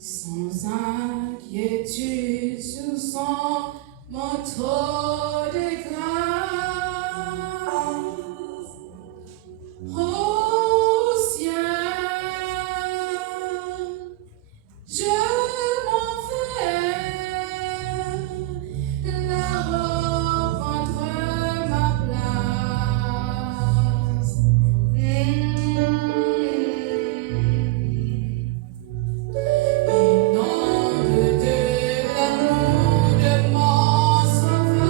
Sans inquiétude sous son manteau de grâce. Au ciel, je m'en vais, la reprendre ma place. Inonde de l'amour de mon sauveur.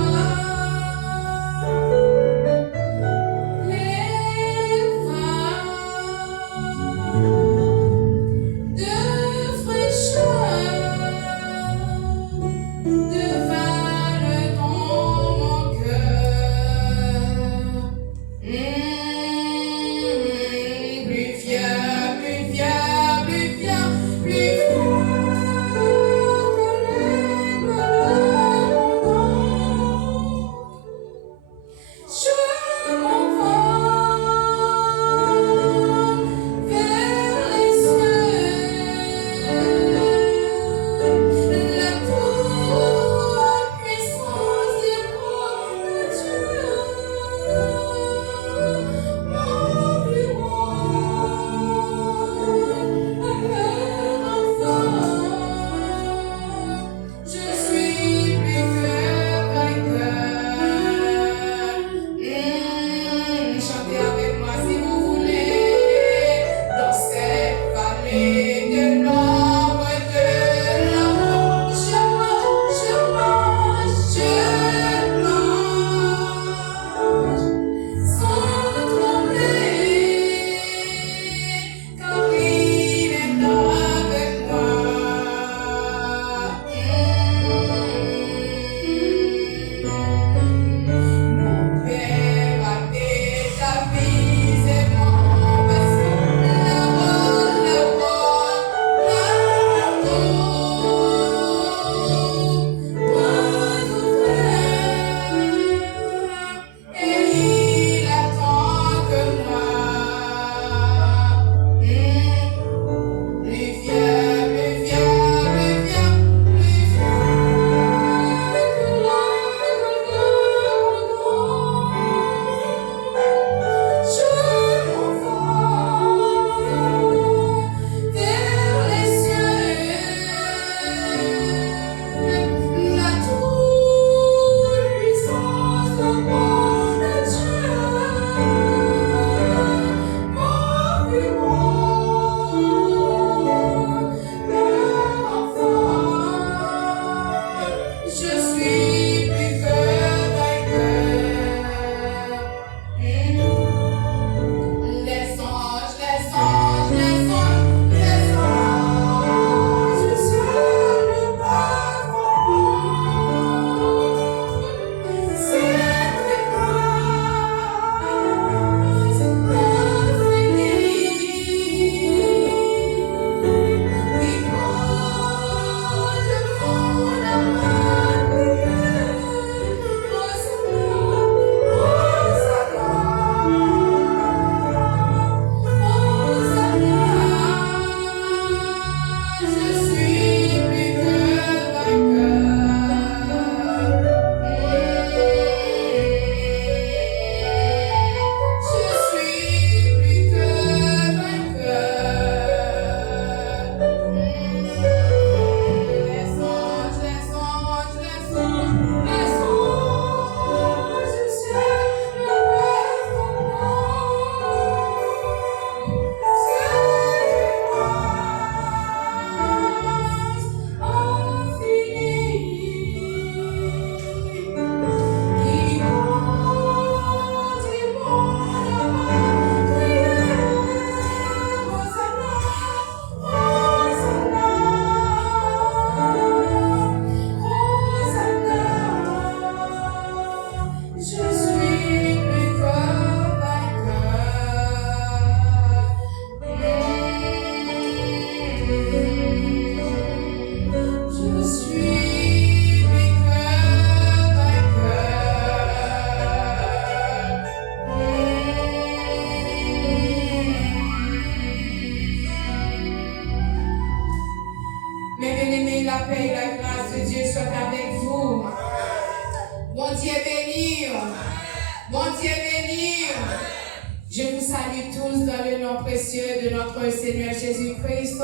salue tous dans le nom précieux de notre Seigneur Jésus-Christ.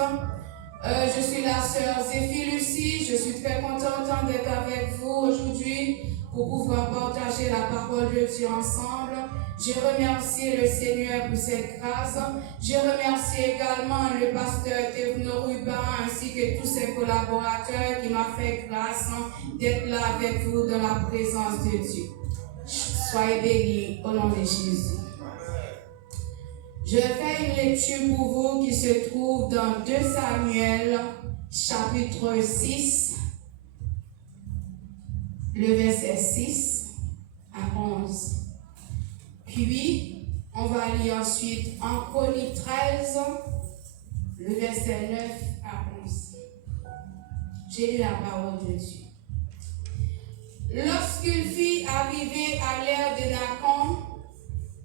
Je suis la sœur Zéphie Lucie. Je suis très contente d'être avec vous aujourd'hui pour pouvoir partager la parole de Dieu ensemble. Je remercie le Seigneur pour cette grâce. Je remercie également le pasteur Théveno Rubin ainsi que tous ses collaborateurs qui m'ont fait grâce d'être là avec vous dans la présence de Dieu. Soyez bénis au nom de Jésus. Je fais une lecture pour vous qui se trouve dans 2 Samuel, chapitre 6, le verset 6 à 11. Puis, on va lire ensuite en Chronique 13, le verset 9 à 11. J'ai lu la parole de Dieu. Lorsqu'il fit arriver à l'ère de Nacon,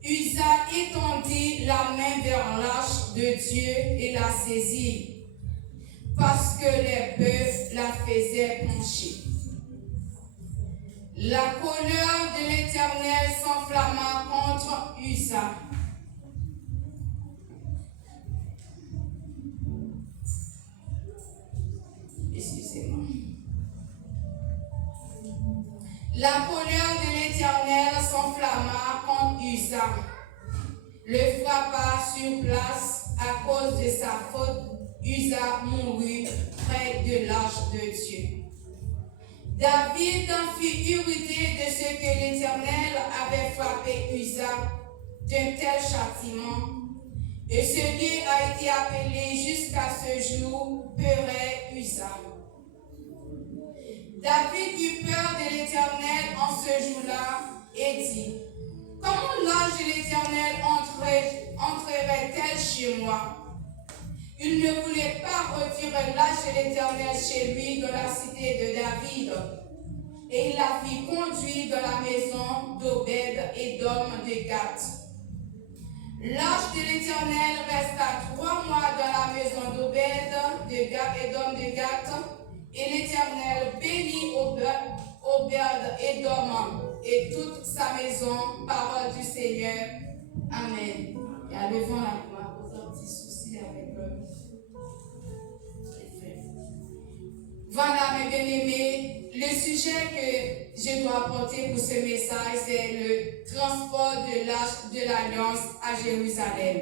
Uza étendit la main vers l'arche de Dieu et la saisit, parce que les bœufs la faisaient pencher. La colère de l'Éternel s'enflamma contre Uza. Excusez-moi. La colère de l'Éternel s'enflamma contre Uza, le frappa sur place à cause de sa faute. Uza mourut près de l'arche de Dieu. David fut irrité de ce que l'Éternel avait frappé Uza d'un tel châtiment, et ce lieu a été appelé jusqu'à ce jour Perez Uza. David eut peur de l'Éternel en ce jour-là et dit: comment l'ange de l'Éternel entrerait-elle chez moi? Il ne voulait pas retirer l'ange de l'Éternel chez lui dans la cité de David, et il la fit conduire dans la maison d'Obed et d'Homme de Gath. L'ange de l'Éternel resta 3 mois dans la maison d'Obed de Gath et d'Homme de Gath, et l'Éternel bénit Obed et Dom et toute sa maison. Parole du Seigneur. Amen. Et à devant la gloire, pour un petit souci avec les frères. Voilà, mes bien-aimés, le sujet que je dois apporter pour ce message, c'est le transport de l'arche de l'Alliance à Jérusalem.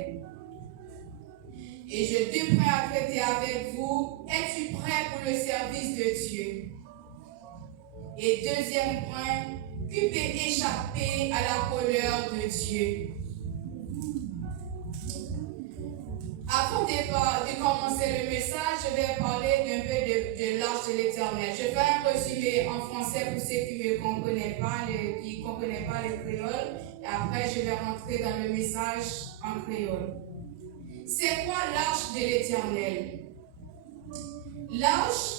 Et je suis prêt à traiter avec vous. Es-tu prêt pour le service de Dieu? Et deuxième point, qui peut échapper à la colère de Dieu? Avant de commencer le message, je vais parler un peu de l'arche de l'Éternel. Je fais un résumé en français pour ceux qui ne comprenaient pas le créole. Et après, je vais rentrer dans le message en créole. C'est quoi l'arche de l'Éternel? L'arche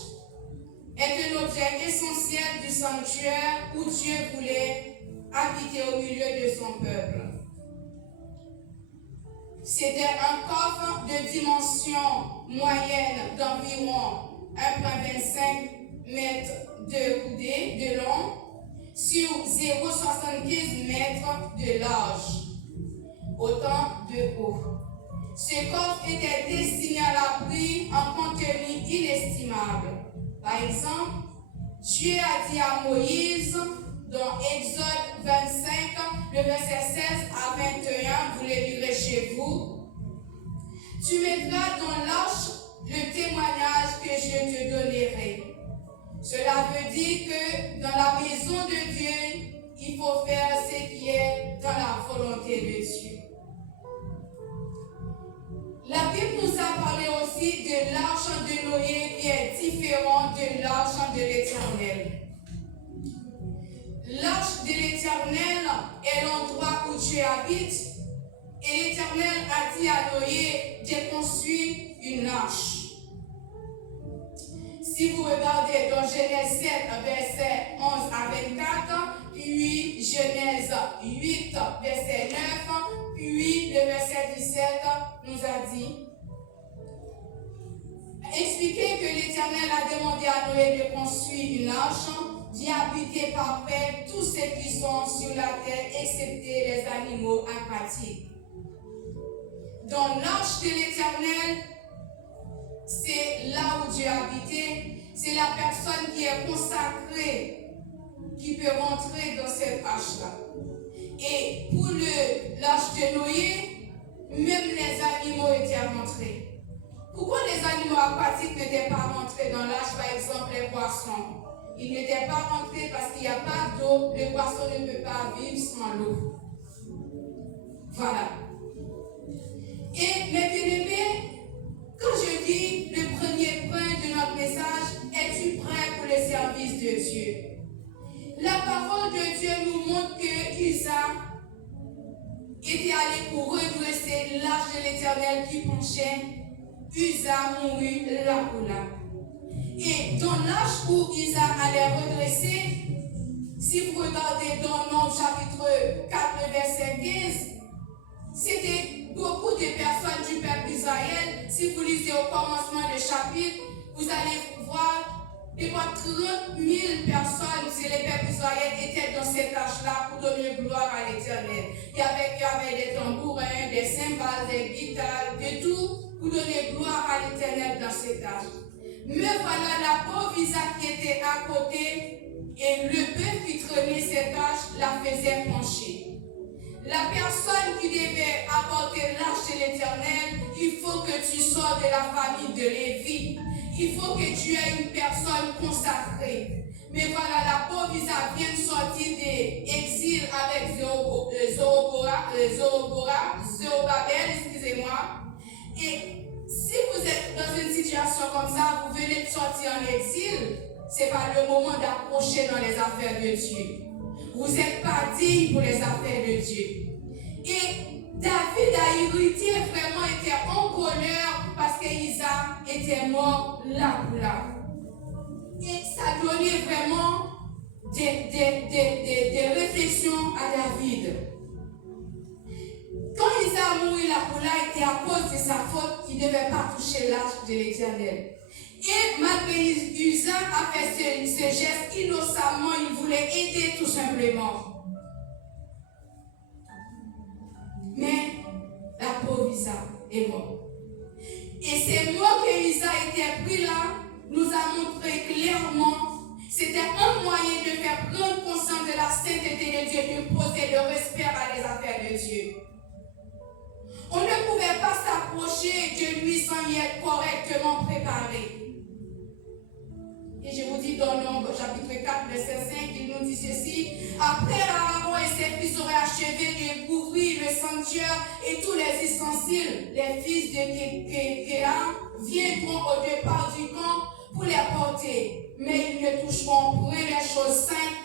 est un objet essentiel du sanctuaire où Dieu voulait habiter au milieu de son peuple. C'était un coffre de dimension moyenne d'environ 1,25 mètres de coudée de long sur 0,75 mètres de large, autant de haut. Ce coffre était destiné à l'abri en contenu inestimable. Par exemple, Dieu a dit à Moïse dans Exode 25, le verset 16 à 21, vous le lirez chez vous. Tu mettras dans l'arche le témoignage que je te donnerai. Cela veut dire que dans la maison de Dieu, il faut faire ce qui est dans la volonté de Dieu. La Bible nous a parlé aussi de l'arche de Noé qui est différent de l'arche de l'Éternel. L'arche de l'Éternel est l'endroit où Dieu habite, et l'Éternel a dit à Noé de construire une arche. Si vous regardez dans Genèse 7, verset 11 à 24, puis Genèse 8, verset 9, puis le verset 17 nous a dit, expliquer que l'Éternel a demandé à Noé de construire une arche, d'y habiter par paix tous ceux qui sont sur la terre, excepté les animaux aquatiques. Dans l'arche de l'Éternel, c'est là où Dieu habitait. C'est la personne qui est consacrée qui peut rentrer dans cette arche-là. Et pour l'arche de Noé, même les animaux étaient rentrés. Pourquoi les animaux aquatiques n'étaient pas rentrés dans l'arche, par exemple les poissons? Ils n'étaient pas rentrés parce qu'il n'y a pas d'eau. Le poisson ne peut pas vivre sans l'eau. Voilà. Et mes bien-aimés, quand je dis le premier point de notre message, es-tu prêt pour le service de Dieu? La parole de Dieu nous montre que Uza était allé pour redresser l'arche de l'Éternel qui penchait. Uza mourut là pour là. Et dans l'arche où Uza allait redresser, si vous regardez dans Nombre chapitre 4, verset 15, c'était beaucoup de personnes du peuple d'Israël. Si vous lisez au commencement du chapitre, vous allez voir des fois 30 000 personnes, c'est les peuples d'Israël, étaient dans cette arche-là pour donner gloire à l'Éternel. Il y avait des tambourins, des cymbales, des guitares, de tout pour donner gloire à l'Éternel dans cette arche. Mais voilà, la pauvre Isaac qui était à côté et le peuple qui traînait cette arche la faisait pencher. La personne qui devait apporter l'arche de l'Éternel, il faut que tu sors de la famille de Lévi. Il faut que tu aies une personne consacrée. Mais voilà, la pauvre Isaac vient de sortir de l'exil avec Zorobabel, excusez-moi. Et si vous êtes dans une situation comme ça, vous venez de sortir en exil, ce n'est pas le moment d'approcher dans les affaires de Dieu. Vous n'êtes pas digne pour les affaires de Dieu. Et David a irrité, vraiment était en colère parce qu'Isaac était mort là pour là. Et ça donnait vraiment des réflexions à David. Quand Isaac mourit là pour là, c'était à cause de sa faute qu'il ne devait pas toucher l'arche de l'Éternel. Et malgré Uza a fait ce geste innocemment, il voulait aider tout simplement. Mais la pauvre Isa est morte. Et ces mots que Isa était pris là nous a montré clairement c'était un moyen de faire prendre conscience de la sainteté de Dieu, de poser le respect à les affaires de Dieu. On ne pouvait pas s'approcher de lui sans y être correctement préparé. Et je vous dis dans Nombre chapitre 4, verset 5, il nous dit ceci. Après Aaron et ses fils auraient achevé de couvrir le sanctuaire et tous les ustensiles, les fils de Kéa viendront au départ du camp pour les porter. Mais ils ne toucheront point les choses saintes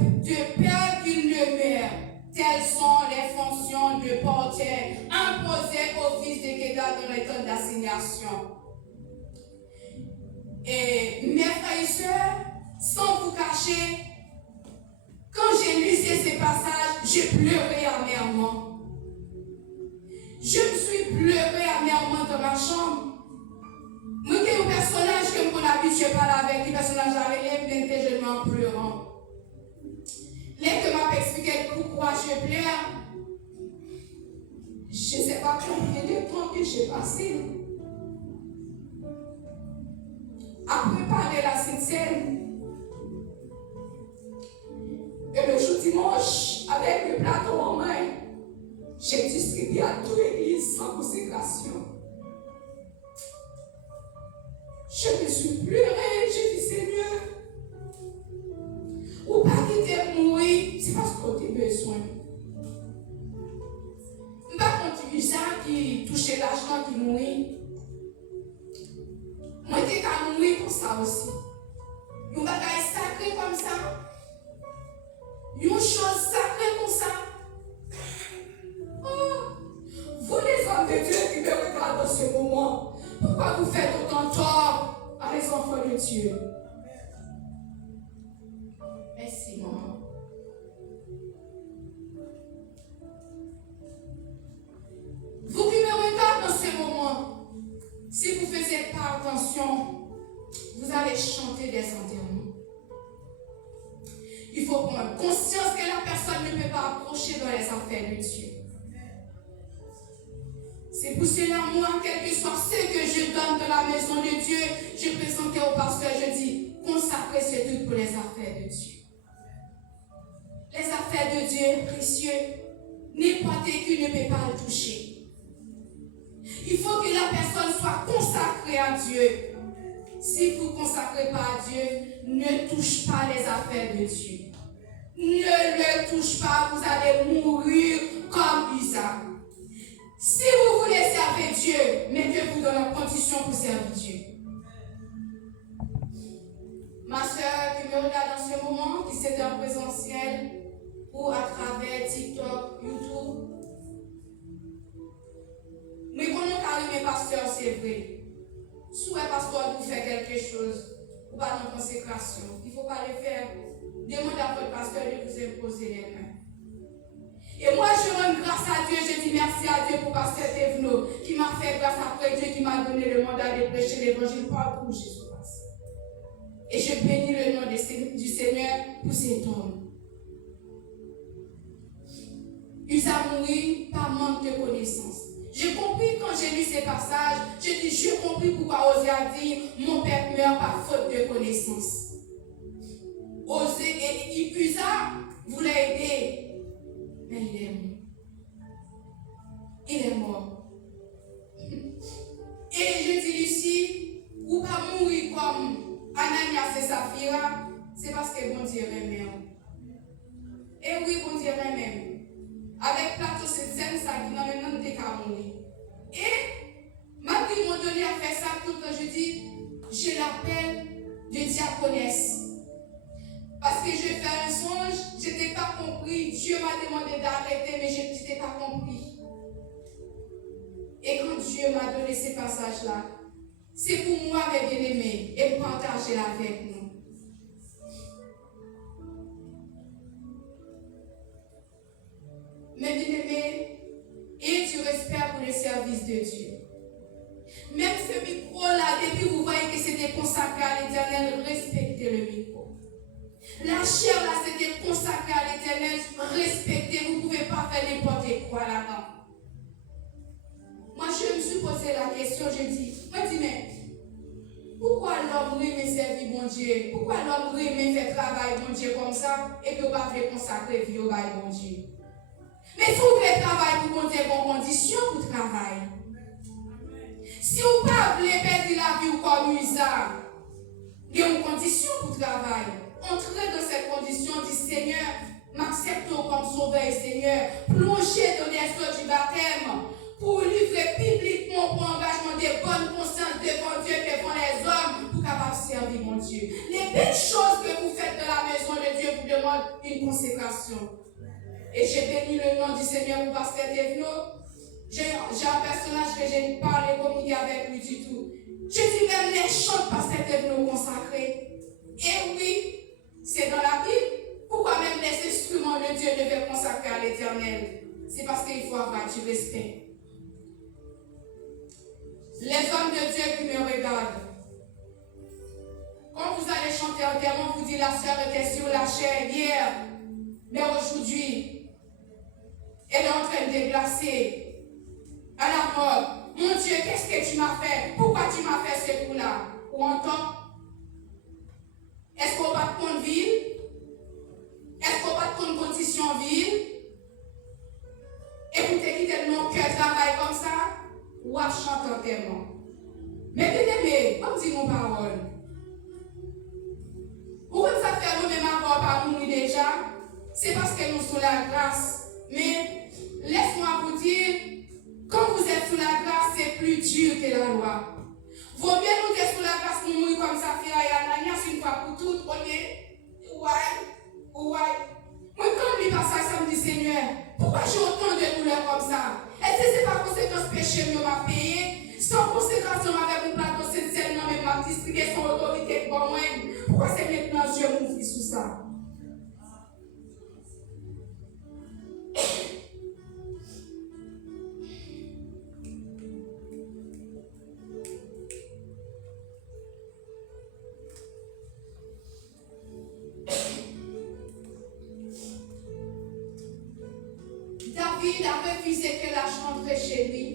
de peur qu'ils ne meurent. Telles sont les fonctions de porteur imposées aux fils de Kéda dans les temps d'assignation. Et mes frères et sœurs, sans vous cacher, quand j'ai lu ces passages, j'ai pleuré amèrement. Je me suis pleuré amèrement dans ma chambre. Moi, qui est un personnage que mon habitué parler avec, le personnage avait l'air tellement pleurant. Les que m'a expliqué pourquoi je pleure, je ne sais pas combien de temps que j'ai passé à préparer la Sainte Seine. Et le jour dimanche, avec le plateau en main, j'ai distribué à toute l'église sans consécration. Je me suis pleurée, j'ai dit Seigneur, ou pas quitter mourir, c'est parce qu'on a besoin. Je ne vais pas continuer ça qui touchait l'argent qui mourit. Moi, je suis mourir pour ça aussi. Une bagaille sacrée comme ça. Une chose sacrée comme ça. Oh, vous les hommes de Dieu qui me regardent dans ce moment, pourquoi vous faites autant tort à les enfants de Dieu? Merci, maman. Vous qui me regardez dans ce moment, si vous ne faites pas attention, vous allez chanter des enterrements. Il faut prendre conscience que la personne ne peut pas approcher dans les affaires de Dieu. C'est pour cela, moi, quel que soit ce que je donne de la maison de Dieu, je présentais au pasteur, je dis, consacrez ce truc pour les affaires de Dieu. Les affaires de Dieu est précieux. N'importe qui ne peut pas le toucher. Il faut que la personne soit consacrée à Dieu. Si vous ne consacrez pas à Dieu, ne touche pas les affaires de Dieu. Ne le touche pas, vous allez mourir comme Isaac. Si vous voulez servir Dieu, mettez-vous dans la condition pour servir Dieu. Ma soeur qui me regarde en ce moment, qui s'est en présentiel ou à travers TikTok, YouTube, mais quand nous carrément pasteur, c'est vrai. Si un pasteur vous fait quelque chose, ou pas dans consécration, il ne faut pas le faire. Demandez à votre pasteur de vous imposer les mains. Et moi, je rends grâce à Dieu, je dis merci à Dieu pour pasteur Thévenot, qui m'a fait grâce après Dieu, qui m'a donné le mandat de prêcher l'évangile partout où je suis passé. Et je bénis le nom du Seigneur pour cet homme. Usa mourir par manque de connaissance. J'ai compris quand j'ai lu ces passages, j'ai compris pourquoi Osée a dit mon père meurt par faute de connaissance. Osée et Usa voulait aider, mais il est mort. Il est mort. Et je dis ici, ou pas mourir comme Ananias et Saphira, c'est parce que bon Dieu aime. Et oui, bon Dieu aime. Avec Plateau, c'est scène, ça qui n'a maintenant été qu'à mourir. Et, malgré mon donné à faire ça, tout le temps, je dis, je l'appelle de diaconesse. Parce que je fais un songe, je n'ai pas compris. Dieu m'a demandé d'arrêter, mais je n'ai pas compris. Et quand Dieu m'a donné ces passages-là, c'est pour moi, mes bien-aimés, et pour partager avec nous. Mes bien-aimés, ayez du respect pour le service de Dieu. Même ce micro-là, depuis vous voyez que c'était consacré à l'Éternel, respectez le micro. La chair là, c'était consacré à l'Éternel, respectez, vous ne pouvez pas faire n'importe quoi là-dedans. Moi, je me suis posé la question, je dis, mais pourquoi l'homme aime servir mon Dieu? Pourquoi l'homme aime faire travail mon Dieu comme ça et que vous ne pouvez pas consacrer vie au bail mon Dieu? Mais si vous voulez travailler pour monter bonnes conditions pour travailler. Si vous ne voulez pas perdre la vie comme Usa, il y a une condition pour travailler. Entrez dans cette condition, dit Seigneur, m'accepte comme sauveur et Seigneur, plongez dans les eaux du baptême pour livrer publiquement pour engagement des bonnes consciences devant Dieu, devant les hommes, pour capable servir mon Dieu. Les belles choses que vous faites de la maison de Dieu vous demandent une consécration. Et j'ai béni le nom du Seigneur pour pasteur Thévenot. J'ai un personnage que j'ai parlé, communiqué avec lui du tout. Je dis même les chants de pasteur Thévenot consacrés. Et oui, c'est dans la Bible. Pourquoi même les instruments de Dieu devaient consacrer à l'Éternel? C'est parce qu'il faut avoir du respect. Les hommes de Dieu qui me regardent, quand vous allez chanter enterrement, vous dites la sœur était sur la chair hier, mais aujourd'hui, elle est en train de déglacer à la mort. Mon Dieu, qu'est-ce que tu m'as fait? Pourquoi tu m'as fait ce coup-là? Ou entend? Est-ce qu'on va prendre ville? Est-ce qu'on va prendre condition ville? Et vous te quittez mon cœur travail comme ça? Ou à chanter enterrement? Mais bien aimé, comme dit mon parole, pourquoi ça fait nous-mêmes avoir pas mourir déjà? C'est parce que nous sommes sous la grâce. Mais laisse-moi vous dire, quand vous êtes sous la grâce, c'est plus dur que la loi. Vaut mieux nous être sous la grâce, nous mourir comme ça, et Ananias une fois pour toutes, ok? Ouais. Moi, quand je lis par ça me dit, Seigneur, pourquoi j'ai autant de douleurs comme ça? Est-ce que c'est pas conséquence péché que m'a payé? Sans conséquence, on m'avait mon plateau, c'est celle-là, mais m'a distribué son autorité pour moi. Pourquoi c'est maintenant que je m'ouvre sous ça? David a refusé que l'arche entre chez lui.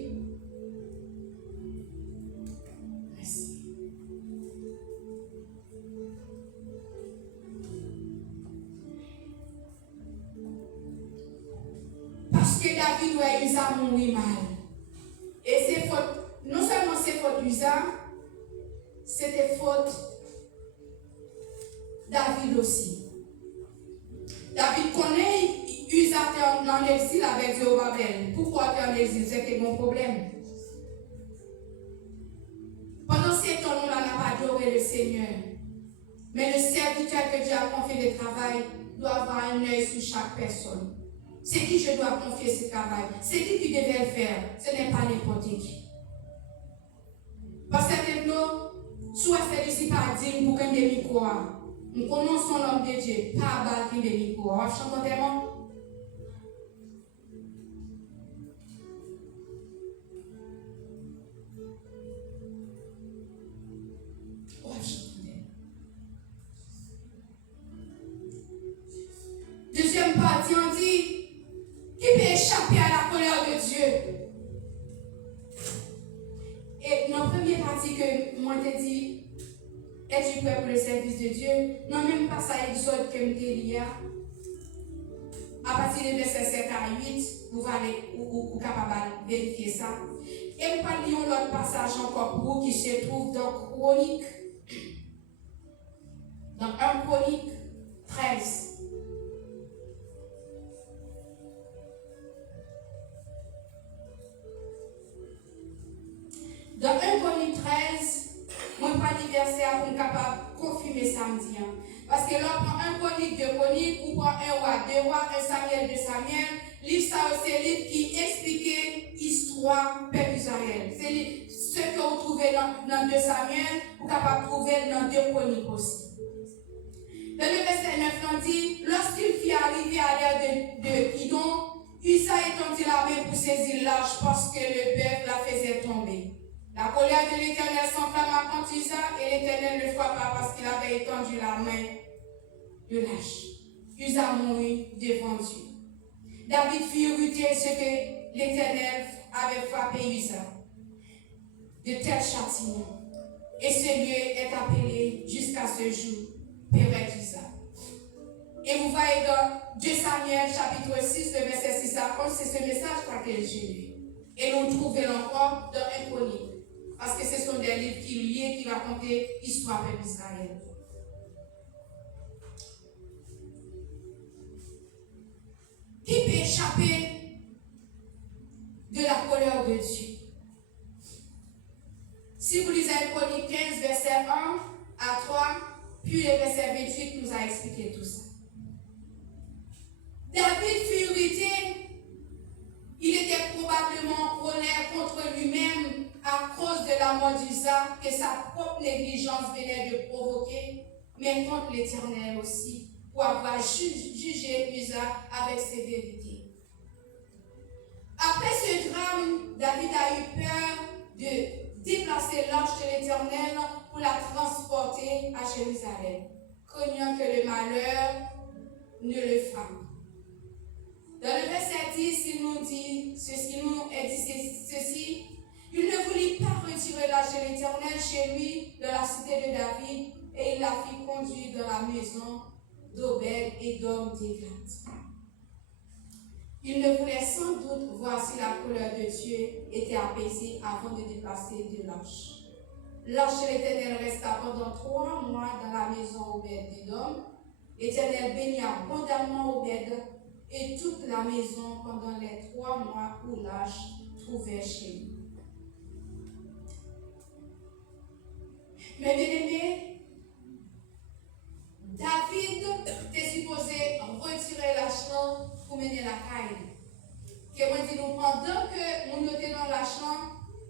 Usa mourit mal. Et c'est faute, non seulement c'est faute Usa, c'était faute David aussi. David connaît Usa en exil avec Zérubabel. Pourquoi tu es en exil? C'était mon problème. Pendant ces temps, on n'a pas adoré le Seigneur. Mais le serviteur que Dieu a confié le travail doit avoir un œil sur chaque personne. C'est qui je dois confier ce travail? C'est qui devait le faire? Ce n'est pas n'importe qui. Parce que nous, soit fait ici par dire pour qu'on ait micro. Nous connaissons l'homme de Dieu, pas à battre les micros. On va chanter tellement. Deuxième partie, on dit, qui peut échapper à la colère de Dieu? Et dans la première partie que moi t'ai dit, es-tu prêt pour le service de Dieu? Non, même pas ça, il sort que je t'ai dit. À partir des versets 7 à 8, vous allez capable de vérifier ça. Et nous allons lire l'autre passage encore pour vous qui se trouve dans Chronique, dans 1 Chronique 13. Dans 1 Chronique 13, moi je vais pas lire verset pour être capable de confirmer samedi. Parce que là, on prend 1 Chronique, 2 Chroniques, ou prend 1 roi, 2 rois, 1 Samuel, 2 Samuel. Livre ça, c'est un livre qui explique l'histoire peuple Israël. C'est ce que vous trouvez dans 2 Samuel, vous êtes capable de trouver dans 2 Chroniques aussi. Dans le verset 9, on dit, lorsqu'il fit arriver à l'ère de Kidon, Usa étendit la main pour saisir l'arche parce que le peuple la faisait tomber. La colère de l'Éternel s'enflamma contre Usa et l'Éternel le frappa parce qu'il avait étendu la main de l'arche. Usa mourut devant Dieu. David fit irriter ce que l'Éternel avait frappé Usa de tel châtiment. Et ce lieu est appelé jusqu'à ce jour Péret Usa. Et vous voyez dans 2 Samuel chapitre 6, le verset 6 à 11, c'est ce message que j'ai lu. Et l'on trouve encore dans 1 Chronique. Parce que ce sont des livres qui lient, qui racontent l'histoire d'Israël. Qui peut échapper de la colère de Dieu? Si vous lisez Chronique 15, verset 1 à 3, puis le verset 28 nous a expliqué tout ça. David fut irrité. Il était probablement en colère contre lui-même à cause de la mort d'Usa que sa propre négligence venait de provoquer, mais contre l'Éternel aussi, pour avoir jugé Usa avec sévérité. Après ce drame, David a eu peur de déplacer l'arche de l'Éternel pour la transporter à Jérusalem, craignant que le malheur ne le frappe. Dans le verset 10, il nous dit ceci, il ne voulut pas retirer l'arche de l'Éternel chez lui, dans la cité de David, et il la fit conduire dans la maison d'Obed et d'Homme d'Églate. Il ne voulait sans doute voir si la colère de Dieu était apaisée avant de déplacer de l'arche. L'arche de l'Éternel resta pendant 3 mois dans la maison Obed et d'Homme. L'Éternel bénit abondamment Obed et toute la maison pendant les 3 mois où l'arche trouvait chez lui. Mais bien aimé, David était supposé retirer l'arche pour mener la caille. Que moi dis nous, pendant que nous étions dans l'arche,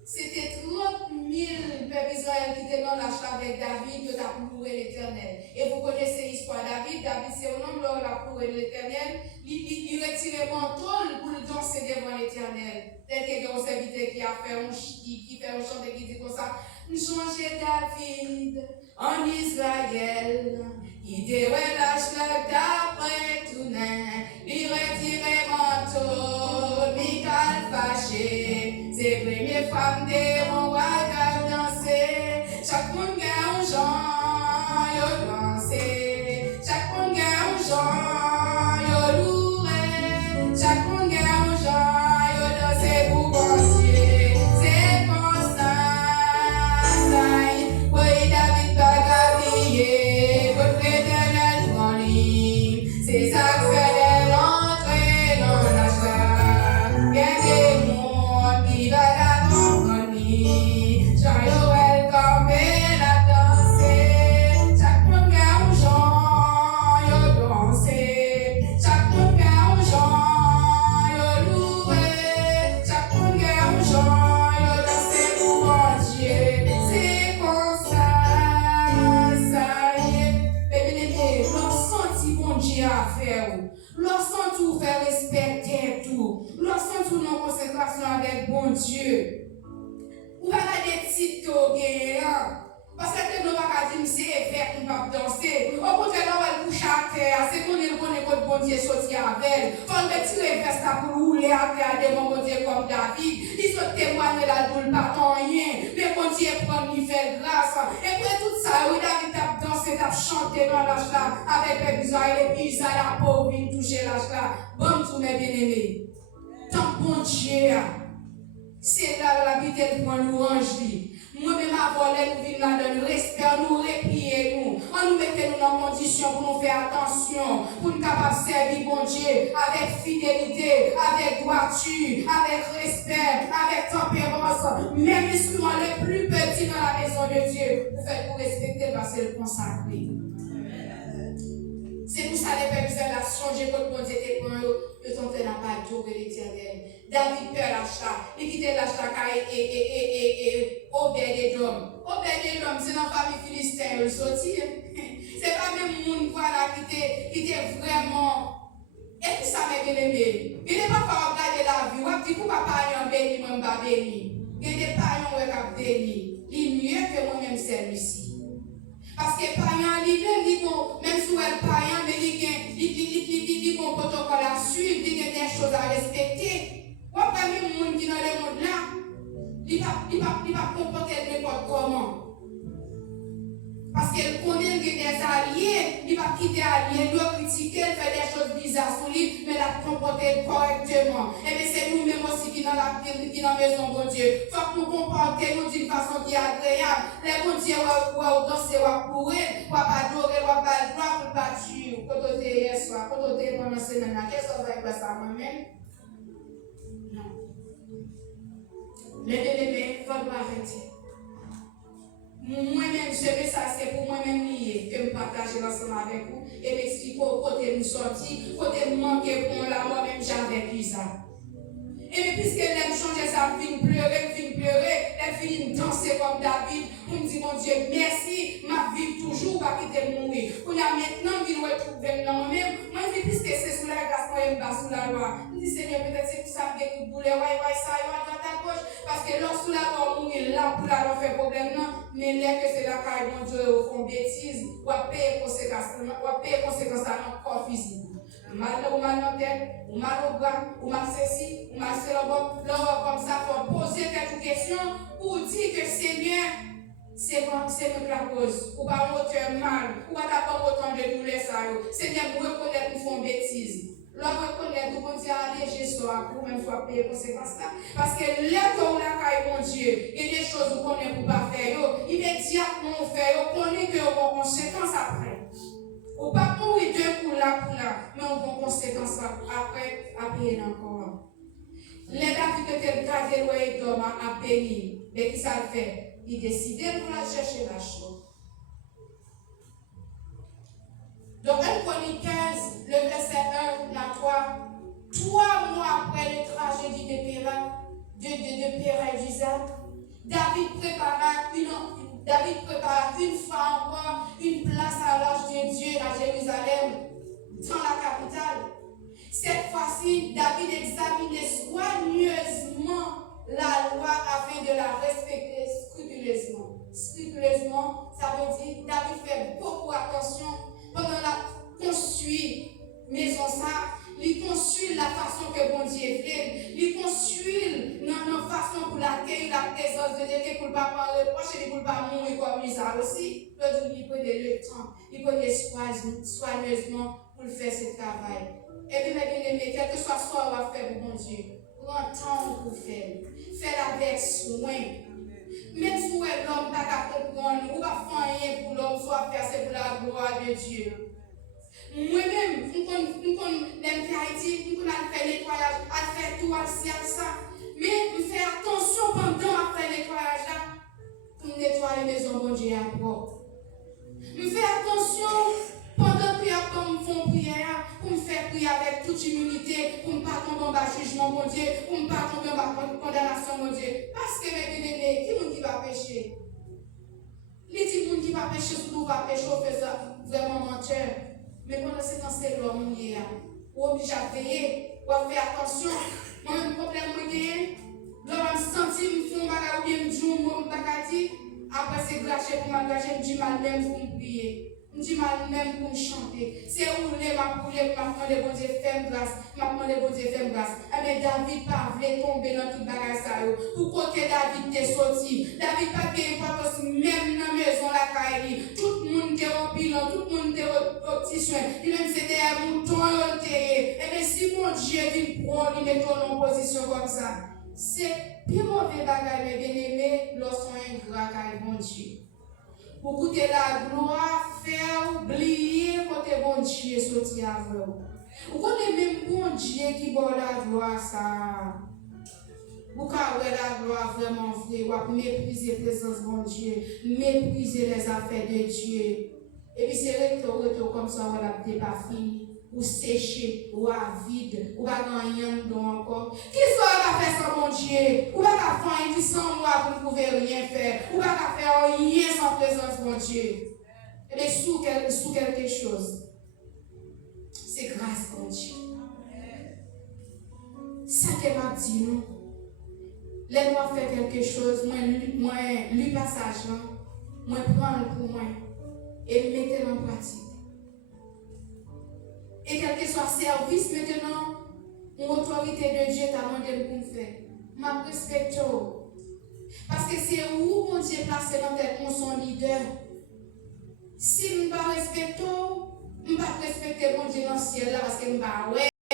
c'était 30 000 peuples Israël qui étaient dans l'arche avec David qui a pleuré l'Éternel. Et vous connaissez l'histoire de David. David, c'est un homme là où il a pleuré l'Éternel. Il retirait le manteau pour le danser devant l'Éternel. Tel qu'il y a un serviteur qui a fait un chant qui dit comme ça. Changer David en Israël. Il relâche le d'après tout nain. Il retire le manteau. Michal fâché. C'est première femme de mon roi qui danser. Chaque monde a un genre, yo danser. Chaque monde a un genre, yo louer. Chaque monde a un genre, yo danser. Dieu. Ou pas des titres parce que nous pas dire c'est effet qu'on va danser. Au contraire, on va coucher à terre. C'est qu'on est que bon Dieu sorti avec. Faut le tirer vers ça pour rouler à terre de bon Dieu comme David. Il se témoigne la doule pas rien. Mais bon Dieu prend lui fait grâce. Et puis tout ça, oui, David t'a dansé, t'a chanté dans l'âge là avec les Israël et puis Israël a pauvre vient toucher l'âge là. Bon tous mes bien-aimés. Tant bon Dieu, c'est là la vie qu'elle prend louange. Moi-même, avant nous venir dans le respect, nous replier nous. On nous mettait nous dans condition pour nous faire attention, pour nous capables de servir bon Dieu avec fidélité, avec droiture, avec respect, avec tempérance. Même l'instrument le plus petit dans la maison de Dieu, vous faites pour respecter parce que c'est le consacré. C'est pour ça que les personnes ont changé votre bon Dieu de ton temps n'a pas adoré l'Éternel. David perd l'achat. Il quitte l'achat et Obed-Edom. Obed-Edom, c'est dans la famille philistin, il sortit. C'est pas même monde voilà qui était vraiment. Et puis ça m'a bien aimé. Il n'est pas pour regarder la vie. On dit que papa est béni, moi je suis béni. Il y a des parents qui sont bénis. Il est mieux que moi-même celui-ci. Parce que parents, même si elle parent, mais il y a un protocole à suivre, il y a des choses à respecter. Ou après même les gens qui sont dans le monde là, il ne va pas comporter n'importe comment. Parce qu'elle connaît des alliés, il va quitter alliés, il va critiquer, il fait des choses bizarres sur lui, mais la comporter correctement. Et bien c'est nous-mêmes aussi qui dans la maison de Dieu. Il faut que nous comportions d'une façon qui est agréable. Les bons dieux, ou danser, ou courir, ou adorer, ou gloire, ou battre, quand on est hier soir, quand on est pendant la semaine, qu'est-ce qu'on va faire ça moi-même? Non. Les bien-aimés, il faut arrêter. Moi-même, ce message, c'est pour moi-même lié, que je partage ensemble avec vous et m'expliquer côté nous sortir, côté nous manquer pour la moi-même, j'avais vu ça. Et puis, puisque elle changer sa vie, elle finit danser comme David, pour me dire, mon Dieu, merci, ma vie toujours va quitter mourir. Pour maintenant, je vais retrouver moi-même. Moi, je dis, puisque c'est sous la grâce, moi, je me bats sous la loi. Je dis, Seigneur, peut-être c'est pour ça que je boule, ça, à droite à gauche. Parce que lorsque la loi mourir, là, pour la loi faire problème, non. Mais là, que c'est la caille, mon Dieu, au fond, bêtise, ou à payer conséquences à notre corps physique. Mal ou mal dans la tête, ou mal au bras, ou mal ceci, ou mal c'est le bon, comme ça, pour poser quelques questions, pour dire que Seigneur, c'est notre la cause, ou pas auteur mal, ou pas d'abord autant de douleur ça, Seigneur, pour reconnaître nous font bêtises. L'homme reconnaît, tout le monde dit, allez, soit pour même soit payer conséquences là. Parce que là, la caille, mon Dieu, il y a des choses qu'on ne peut pas faire, immédiatement on fait, on connaît que on a conséquences après. Ou pas mourir deux coups là, mais on a conséquences après, à payer encore. Les David était gardé loyer d'homme à payer. Mais qui ça le fait? Il décidait de la chercher la chose. Donc, 1 Chronique 15, le verset 1 à 3. 3 mois après le tragédie de Péra et d'Isaac, David prépara une fois encore une place à l'âge de Dieu à Jérusalem, dans la capitale. Cette fois-ci, David examinait soigneusement la loi afin de la respecter scrupuleusement. Scrupuleusement, ça veut dire David fait beaucoup attention pendant la construire maison ça. Il consulte la façon que bon Dieu fait. Il consulte notre façon pour laquelle la présence de Dieu pour ne pas parler reproche et pour ne pas mourir comme ça aussi. Il prenait le temps, il prenait soigneusement pour faire ce travail. Et puis, mes bien-aimés, quel que soit ce qu'on va faire pour mon Dieu, prends temps pour faire. Fais-le avec soin. Même si l'homme n'a pas comprendre, ou pas faire rien pour l'homme, soit faire c'est pour la gloire de Dieu. Moi-même, nous connaissons Haïti, nous connaissons fait nettoyage, à faire tout, à ça. Mais nous faisons attention pendant à faire nettoyage là, pour nettoyer la maison, bon Dieu, à propre. Nous faisons attention pendant que nous faisons prière, pour nous faire prier avec toute humilité, pour ne pas tomber en jugement, mon Dieu, pour ne pas tomber en condamnation, mon Dieu. Parce que mes bien-aimés, qui va pécher? Les gens qui va pécher, surtout va pécher, on fait ça vraiment menteur. Mais pendant ce temps, c'est l'homme qui est obligé à veiller, ou à faire attention. Moi, un problème, Là, je me sens que je fais un bagage ou bien je dis un mot, après c'est gâché pour m'engager, je dis mal même pour me prier. Je dis mal même pour me chanter. C'est où les m'a demandé, bon Dieu, fais grâce. M'a demandé, bon Dieu, fais grâce. Mais David pas voulu tomber dans toute bagage ça. Pour côté David t'est sorti. David pas bien parce que même dans la maison la caille, tout le monde était au bilan, tout le monde était au petit soin. Et même c'était un mouton et bien si mon Dieu vient prendre, il met en position comme ça. C'est plus mauvais bagage, mais bien aimé, lorsqu'on est ingrat car bon Dieu. Pour goûter la gloire, faire oublier côté bon Dieu sorti avant. Vous connaissez même bon Dieu qui boit la gloire ça. Vous avez la gloire vraiment vraie, vous mépriser la présence de bon Dieu, mépriser les affaires de Dieu. Et puis c'est retour comme ça, on n'a pas fini. Ou séché, ou à vide, ou à gagner encore. Qui soit va faire sans mon Dieu? Ou va faire un sans moi pour ne pouvez rien faire? Ou va faire rien sans présence de mon Dieu? Et bien, sous quelque chose, c'est grâce mon Dieu. Ça que m'a dit, non? Laisse-moi faire quelque chose, moi, lui passage, moi, prendre pour moi, et mettre en pratique. Et quel que soit service maintenant, une autorité de Dieu t'a demandé pour me faire. Je respecte. Parce que c'est où mon Dieu placé dans tête pour son leader. Si je ne respecte pas, je ne vais pas respecter mon Dieu dans le ciel là parce que je ne vais pas.